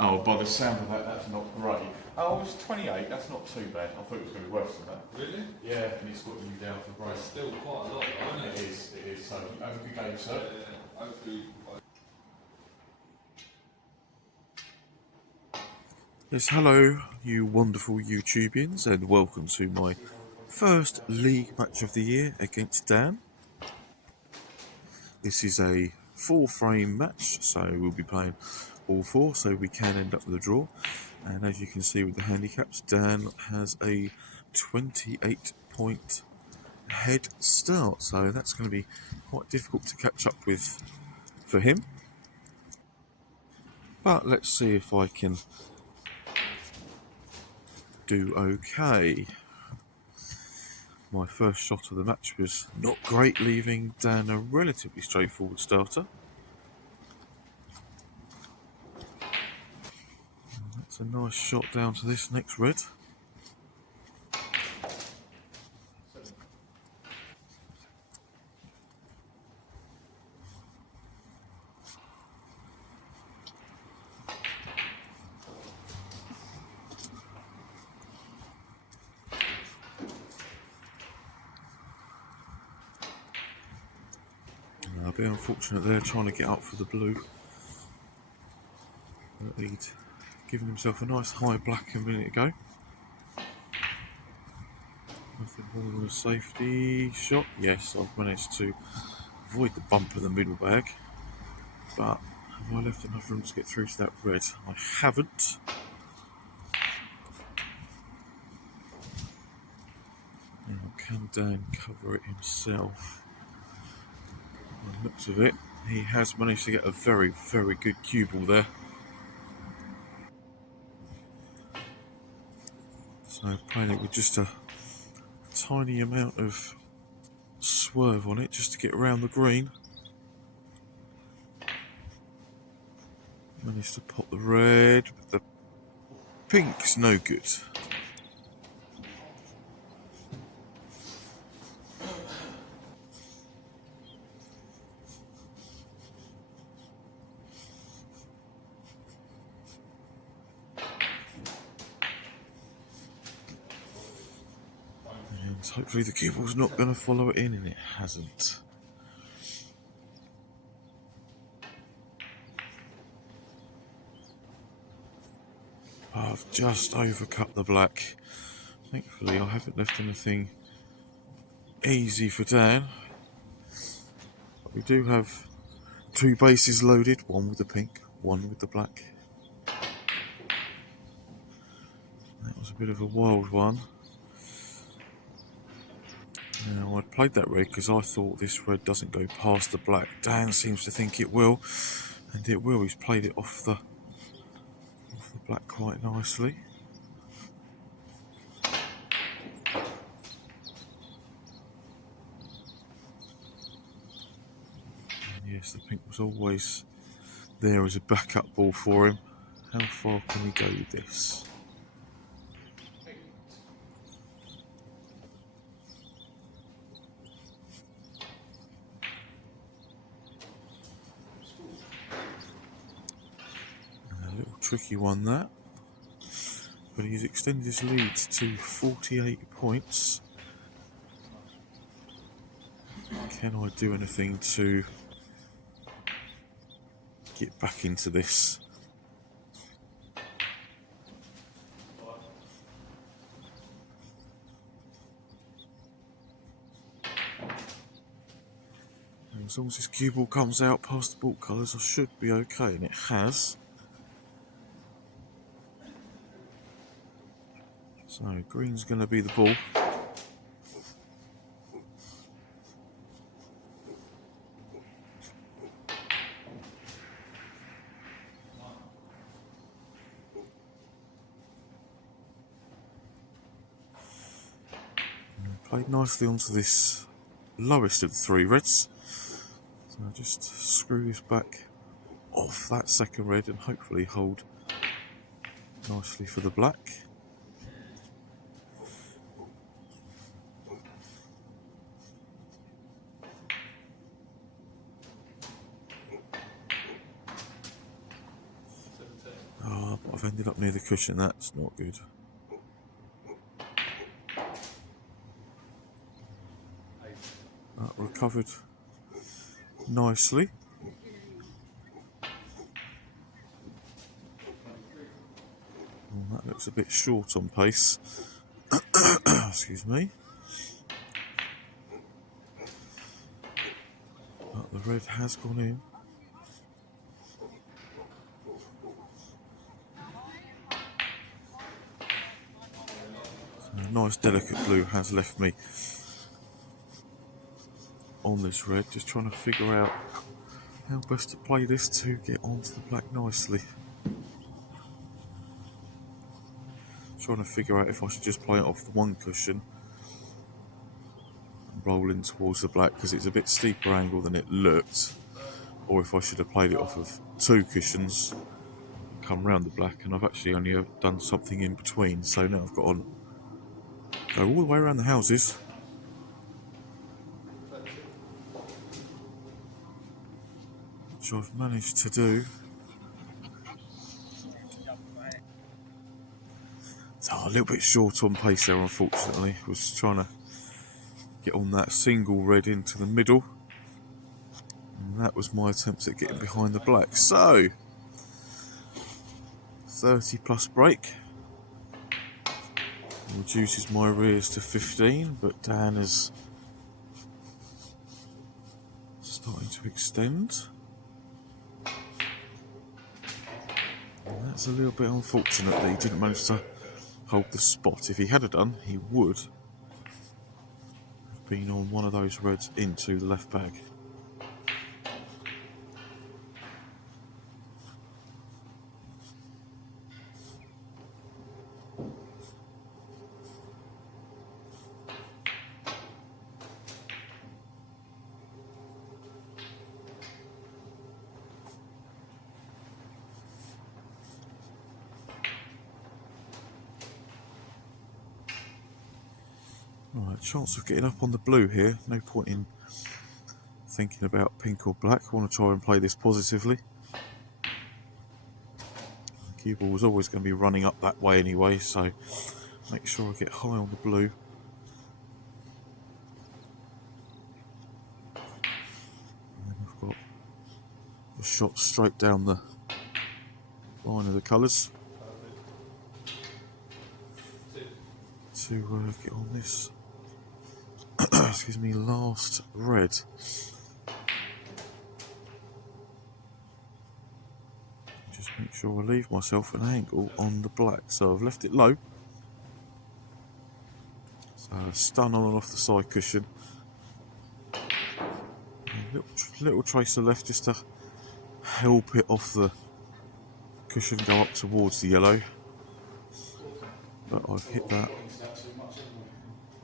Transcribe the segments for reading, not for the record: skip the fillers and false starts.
Oh, by the sound of that, that's not great. Oh, it's 28. That's not too bad. I thought it was going to be worse than that. Really? Yeah, and it's got you down for break. It's still quite a lot, though, isn't it? It is. It is. So, have a good game, sir. Yeah, hopefully. Yes, hello, you wonderful YouTubians, and welcome to my first league match of the year against Dan. This is a 4-frame match, so we'll be playing all 4, so we can end up with a draw. And as you can see with the handicaps, Dan has a 28-point head start, so that's going to be quite difficult to catch up with for him. But let's see if I can do okay. My first shot of the match was not great, leaving Dan a relatively straightforward starter. That's a nice shot down to this next red. A bit unfortunate there, trying to get up for the blue. But he'd given himself a nice high black a minute ago. Nothing more than a safety shot. Yes, I've managed to avoid the bump of the middle bag. But have I left enough room to get through to that red? I haven't. Now, can Dan cover it himself? By the looks of it, he has managed to get a very, very good cue ball there. So playing it with just a tiny amount of swerve on it just to get around the green. Managed to pop the red, but the pink's no good. And hopefully the cue ball's not going to follow it in, and it hasn't. I've just overcut the black. Thankfully I haven't left anything easy for Dan. But we do have 2 bases loaded, one with the pink, one with the black. That was a bit of a wild one. Now, I played that red because I thought this red doesn't go past the black. Dan seems to think it will, and it will. He's played it off the black quite nicely. And yes, the pink was always there as a backup ball for him. How far can he go with this? A little tricky one, that. But he's extended his lead to 48 points. Can I do anything to get back into this? And as long as this cue ball comes out past the ball colours, I should be okay, and it has. So green's going to be the ball. Played nicely onto this lowest of the 3 reds. So I'll just screw this back off that second red and hopefully hold nicely for the black. I've ended up near the cushion, that's not good. Recovered nicely. Oh, that looks a bit short on pace. Excuse me. But the red has gone in. So a nice delicate blue has left me on this red. Just trying to figure out how best to play this to get onto the black nicely. Trying to figure out if I should just play it off the one cushion and roll in towards the black because it's a bit steeper angle than it looked, or if I should have played it off of two cushions and come round the black, and I've actually only done something in between, so now I've got to go all the way around the houses. Which I've managed to do. So a little bit short on pace there, unfortunately. Was trying to get on that single red into the middle, and that was my attempt at getting behind the black. So 30 plus break reduces my arrears to 15, but Dan is starting to extend. And that's a little bit unfortunate that he didn't manage to hold the spot. If he had done, he would have been on one of those reds into the left bag. Right, chance of getting up on the blue here. No point in thinking about pink or black. I want to try and play this positively. The cue ball was always going to be running up that way anyway, so make sure I get high on the blue. And then I've got a shot straight down the line of the colours to get on this. Excuse me, last red. Just make sure I leave myself an angle on the black. So I've left it low. So stun on and off the side cushion. A little tracer left just to help it off the cushion go up towards the yellow. But I've hit that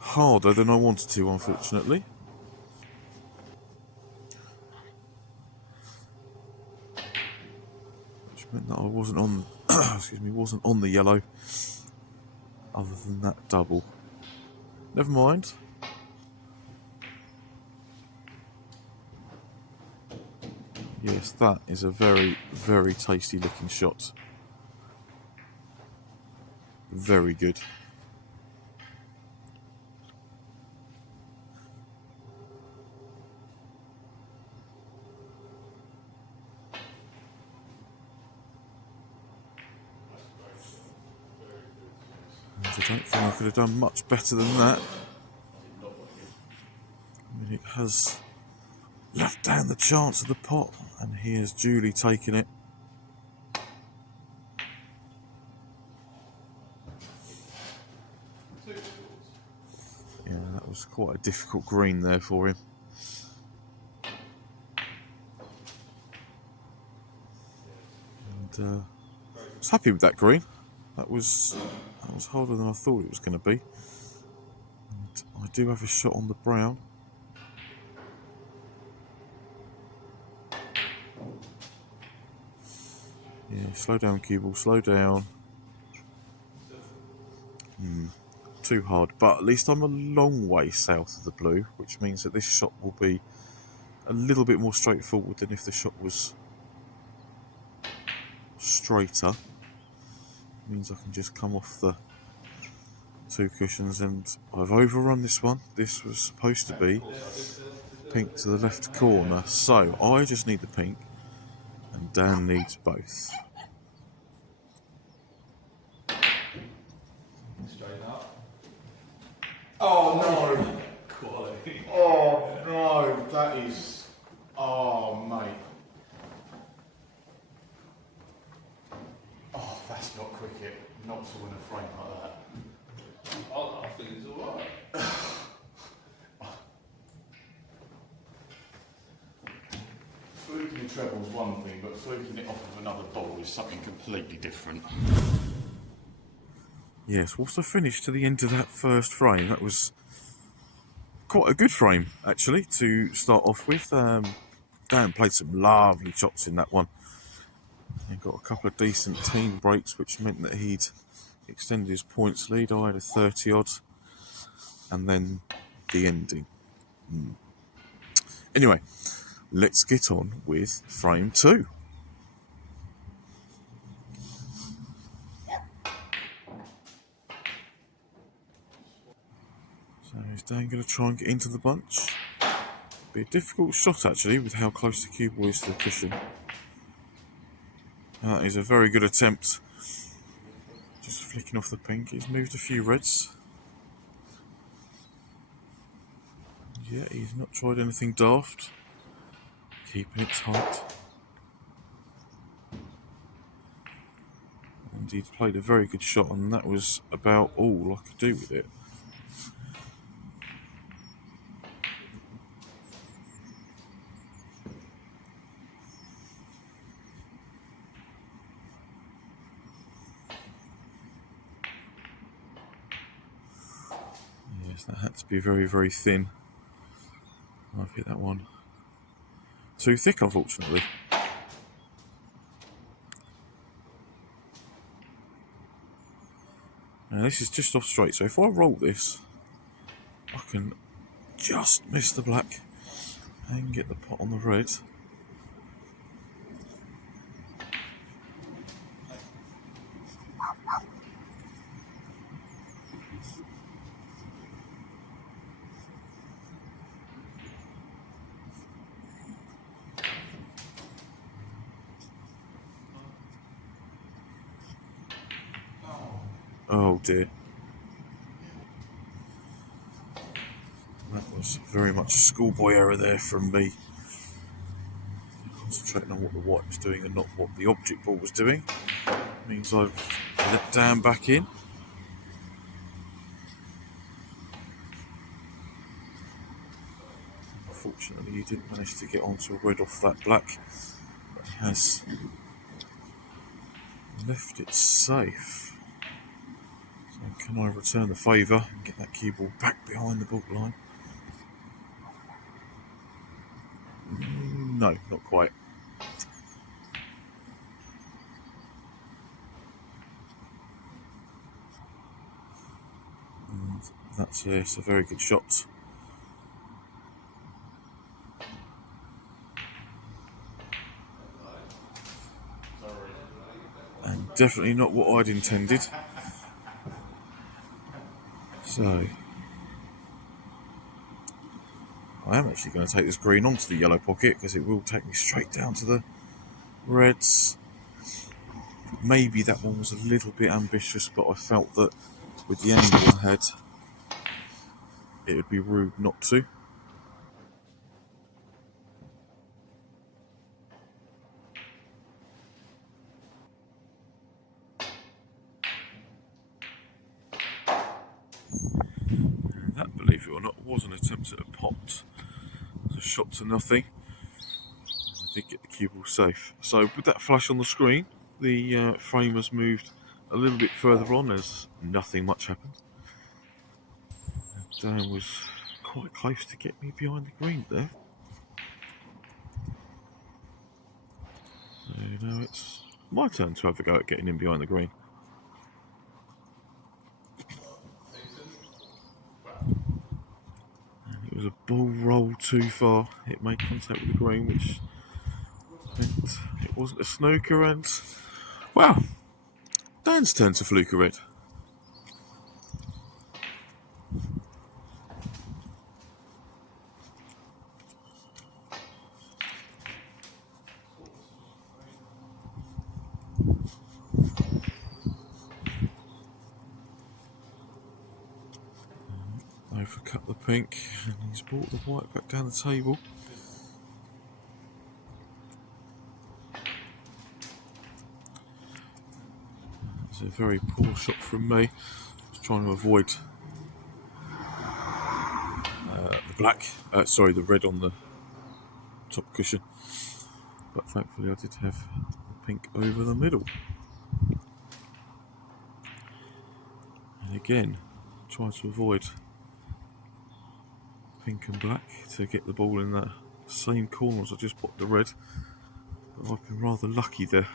harder than I wanted to, unfortunately. Which meant that I wasn't on wasn't on the yellow other than that double. Never mind. Yes, that is a very, very tasty looking shot. Very good. I don't think I could have done much better than that. I mean, it has left down the chance of the pot, and he has duly taken it. Yeah, that was quite a difficult green there for him. And I was happy with that green. That was harder than I thought it was going to be. And I do have a shot on the brown. Yeah, slow down, cue ball, slow down. Too hard, but at least I'm a long way south of the blue, which means that this shot will be a little bit more straightforward than if the shot was straighter. Means I can just come off the 2 cushions, and I've overrun this one. This was supposed to be pink to the left corner, so I just need the pink and Dan needs both. Straight up. Oh no! Quality. Oh no! That is. Oh mate. Oh, that's not cricket. Not to win a frame like that. I think it's alright. Fluking a treble is one thing, but fluking it off of another ball is something completely different. Yes, what's the finish to the end of that first frame? That was quite a good frame, actually, to start off with. Dan played some lovely shots in that one. He got a couple of decent team breaks, which meant that he'd extended his points lead. I had a 30 odd, and then the ending. Anyway, let's get on with frame 2. So is Dan going to try and get into the bunch? Be a difficult shot actually, with how close the cue ball is to the cushion. That is a very good attempt. Just flicking off the pink. He's moved a few reds. Yeah, he's not tried anything daft. Keeping it tight. And he'd played a very good shot, and that was about all I could do with it. Yes, that had to be very, very thin. I've hit that one too thick, unfortunately. Now this is just off straight, so if I roll this, I can just miss the black and get the pot on the red. Oh dear. That was very much a schoolboy error there from me. Concentrating on what the white was doing and not what the object ball was doing. Means I've let Dan back in. Unfortunately, he didn't manage to get onto a red off that black, but he has left it safe. So can I return the favour and get that cue ball back behind the ball line? No, not quite. And that's it's a very good shot. And definitely not what I'd intended. So I am actually going to take this green onto the yellow pocket because it will take me straight down to the reds. Maybe that one was a little bit ambitious, but I felt that with the angle I had, it would be rude not to. And that, believe it or not, was an attempt at a pot. It was a shot to nothing. I did get the cue ball safe. So with that flash on the screen, the frame has moved a little bit further on as nothing much happened. Dan was quite close to get me behind the green there. So now it's my turn to have a go at getting in behind the green. And it was a ball roll too far. It made contact with the green, which meant it wasn't a snooker. And wow, Dan's turn to fluke a red. Overcut the pink, and he's brought the white back down the table. It's a very poor shot from me. I was trying to avoid the red on the top cushion, but thankfully I did have the pink over the middle. And again, try to avoid pink and black to get the ball in that same corner as I just put the red, but I've been rather lucky there.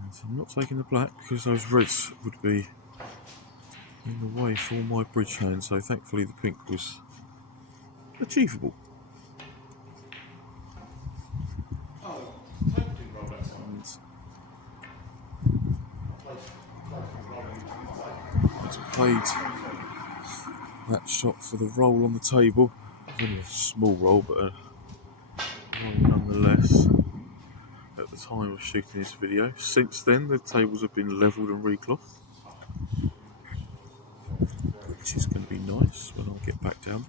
And I'm not taking the black because those reds would be in the way for my bridge hand, so thankfully the pink was achievable. Oh, table didn't roll that time. I've played that shot for the roll on the table. It's only a small roll, but a roll nonetheless. At the time of shooting this video. Since then, the tables have been levelled and reclothed, which is going to be nice when I get back down.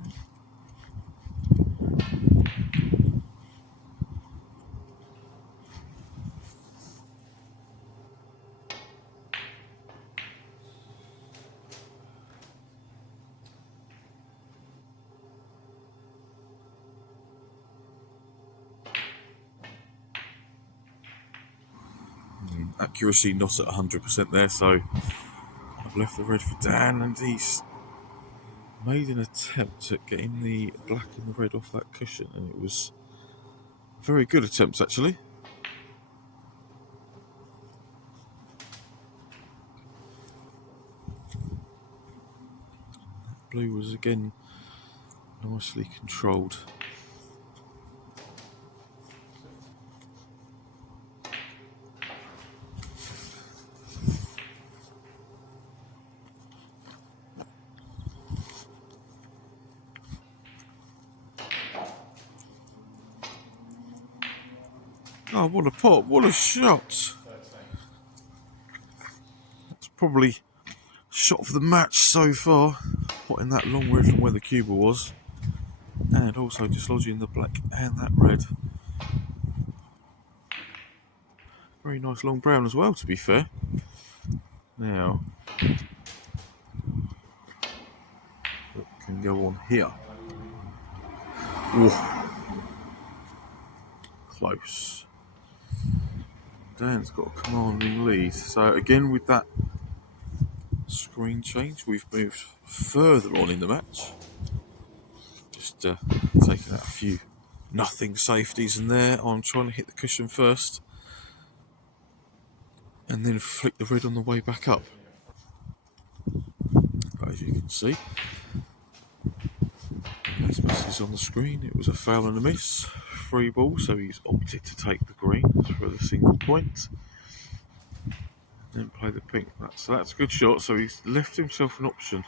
Accuracy not at 100% there, so I've left the red for Dan, and he's made an attempt at getting the black and the red off that cushion, and it was a very good attempt actually. Blue was again nicely controlled. Oh, what a pop, what a shot. That's probably shot of the match so far, putting that long way from where the cue ball was, and also dislodging the black and that red. Very nice long brown as well, to be fair. Now, what can go on here? Whoa. Close. Dan's got a commanding lead. So again, with that screen change, we've moved further on in the match. Just taking out a few nothing safeties in there. I'm trying to hit the cushion first, and then flick the red on the way back up. But as you can see, as misses on the screen, it was a foul and a miss. Free ball, so he's opted to take the green for the single point. Then play the pink. So that's a good shot, so he's left himself an option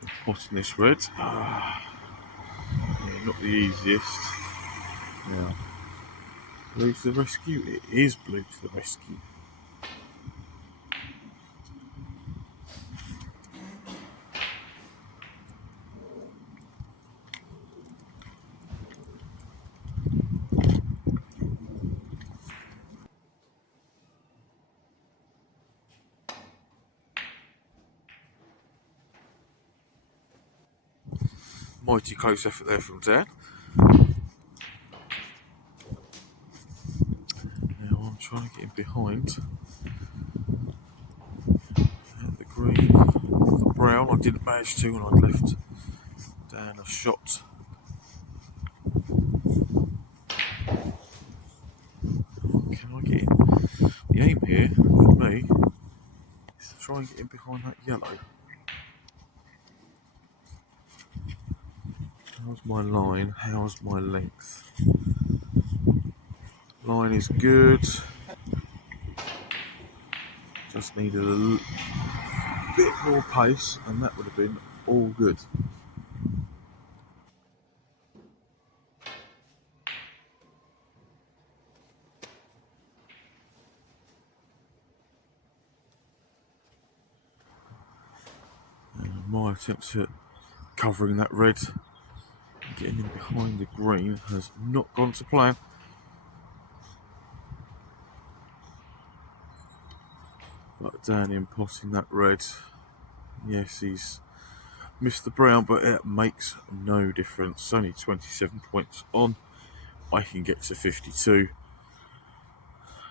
of potting this red. Yeah, not the easiest. Now, blue to the rescue. It is blue to the rescue. Mighty close effort there from Dan. Now I'm trying to get in behind the green, the brown. I didn't manage to, and I left Dan a shot. Can I get in? The aim here for me is to try and get in behind that yellow. How's my line? How's my length? Line is good. Just needed a bit more pace, and that would have been all good. And my attempt at covering that red, getting in behind the green, has not gone to plan. But Dan in potting that red. Yes, he's missed the brown, but it makes no difference. Only 27 points on. I can get to 52,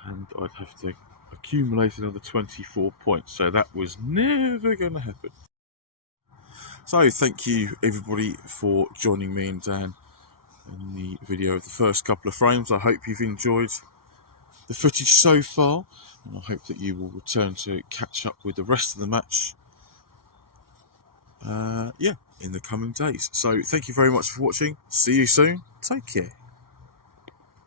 and I'd have to accumulate another 24 points. So that was never going to happen. So thank you everybody for joining me and Dan in the video of the first couple of frames. I hope you've enjoyed the footage so far, and I hope that you will return to catch up with the rest of the match in the coming days. So thank you very much for watching. See you soon. Take care.